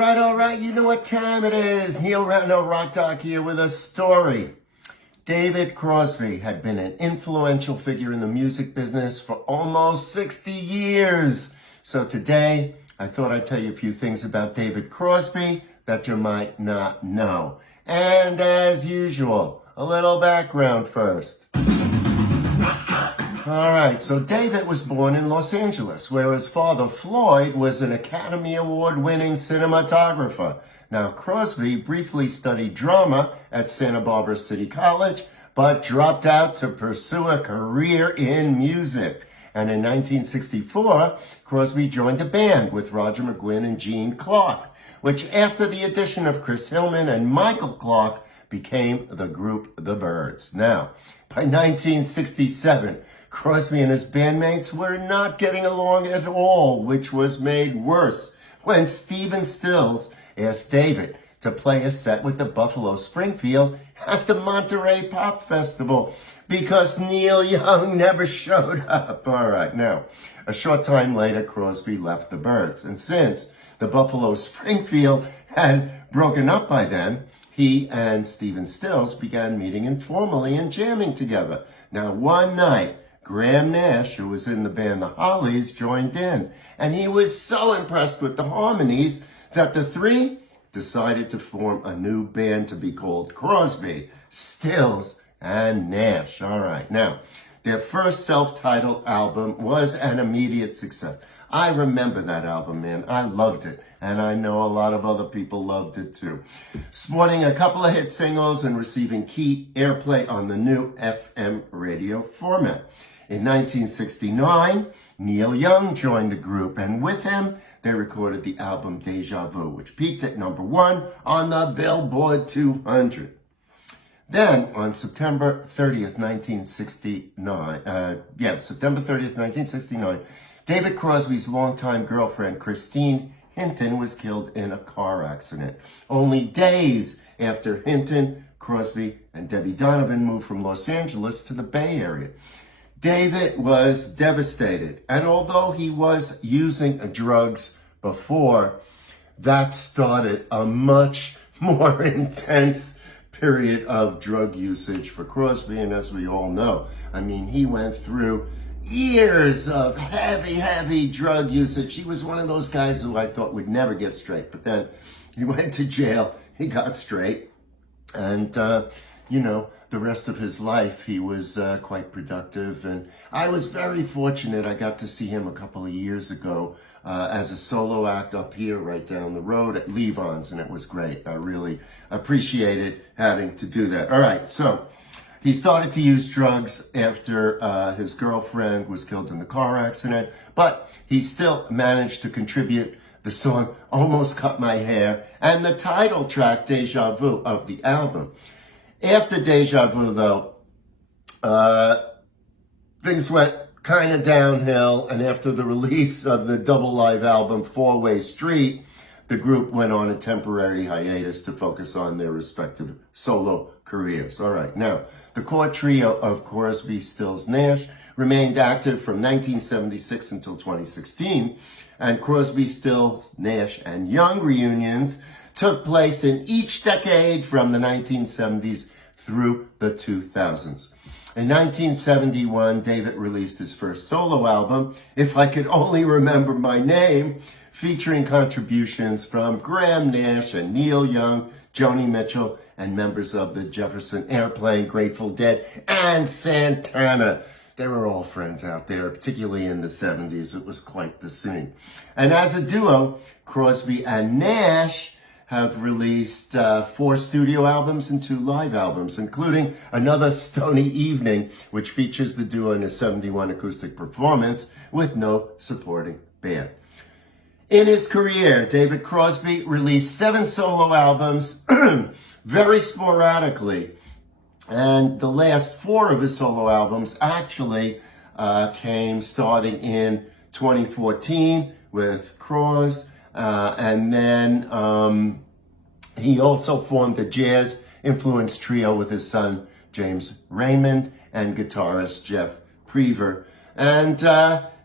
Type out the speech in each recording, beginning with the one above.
all right. You know what time it is. Neil Ratno, Rock Doc here with a story. David Crosby had been an influential figure in the music business for almost 60 years. So today, I thought I'd tell you a few things about David Crosby that you might not know. And as usual, a little background first. All right, so David was born in Los Angeles, where his father, Floyd, was an Academy Award-winning cinematographer. Now, Crosby briefly studied drama at Santa Barbara City College, but dropped out to pursue a career in music. And in 1964, Crosby joined a band with Roger McGuinn and Gene Clark, which after the addition of Chris Hillman and Michael Clark became the group The Byrds. Now, by 1967, Crosby and his bandmates were not getting along at all, which was made worse when Stephen Stills asked David to play a set with the Buffalo Springfield at the Monterey Pop Festival because Neil Young never showed up. All right, now, a short time later, Crosby left the Byrds, and since the Buffalo Springfield had broken up by then, he and Stephen Stills began meeting informally and jamming together. Now, one night, Graham Nash, who was in the band The Hollies, joined in, and he was so impressed with the harmonies that the three decided to form a new band to be called Crosby, Stills, and Nash. All right, now, their first self-titled album was an immediate success. I remember that album, man. I loved it, and I know a lot of other people loved it too. Sporting a couple of hit singles and receiving key airplay on the new FM radio format. In 1969, Neil Young joined the group, and with him, they recorded the album Deja Vu, which peaked at #1 on the Billboard 200. Then, on September 30th, 1969, David Crosby's longtime girlfriend, Christine Hinton, was killed in a car accident. Only days after Hinton, Crosby, and Debbie Donovan moved from Los Angeles to the Bay Area. David was devastated, and although he was using drugs before, that started a much more intense period of drug usage for Crosby, and as we all know, I mean, he went through years of heavy drug usage. He was one of those guys who I thought would never get straight, but then he went to jail, he got straight, and, the rest of his life, he was quite productive, and I was very fortunate. I got to see him a couple of years ago as a solo act up here right down the road at Levon's, and it was great. I really appreciated having to do that. All right, so he started to use drugs after his girlfriend was killed in the car accident, but he still managed to contribute the song Almost Cut My Hair and the title track Deja Vu of the album. After Deja Vu, though, things went kind of downhill, and after the release of the double live album Four-Way Street, the group went on a temporary hiatus to focus on their respective solo careers. All right, now, the core trio of Crosby, Stills, Nash remained active from 1976 until 2016, and Crosby, Stills, Nash, and Young reunions took place in each decade from the 1970s through the 2000s. In 1971, David released his first solo album, If I Could Only Remember My Name, featuring contributions from Graham Nash and Neil Young, Joni Mitchell, and members of the Jefferson Airplane, Grateful Dead, and Santana. They were all friends out there, particularly in the 70s. It was quite the scene. And as a duo, Crosby and Nash have released 4 studio albums and 2 live albums, including Another Stony Evening, which features the duo in a 71 acoustic performance with no supporting band. In his career, David Crosby released 7 solo albums very sporadically, and the last 4 of his solo albums actually came starting in 2014 with Cross, and then he also formed a jazz-influenced trio with his son, James Raymond, and guitarist Jeff Prever. And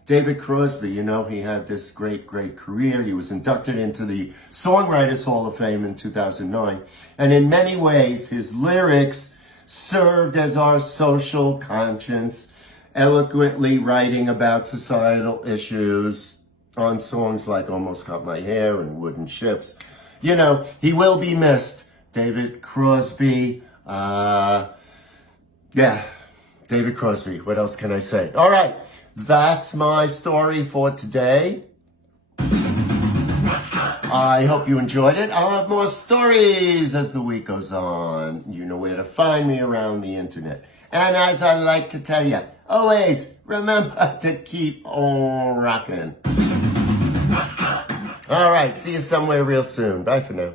David Crosby, you know, he had this great career. He was inducted into the Songwriters Hall of Fame in 2009. And in many ways, his lyrics served as our social conscience, eloquently writing about societal issues on songs like Almost Cut My Hair and Wooden Ships. You know, he will be missed. David Crosby, David Crosby. What else can I say? All right, that's my story for today. I hope you enjoyed it. I'll have more stories as the week goes on. You know where to find me around the internet. And as I like to tell you, always remember to keep on rocking. All right, see you somewhere real soon. Bye for now.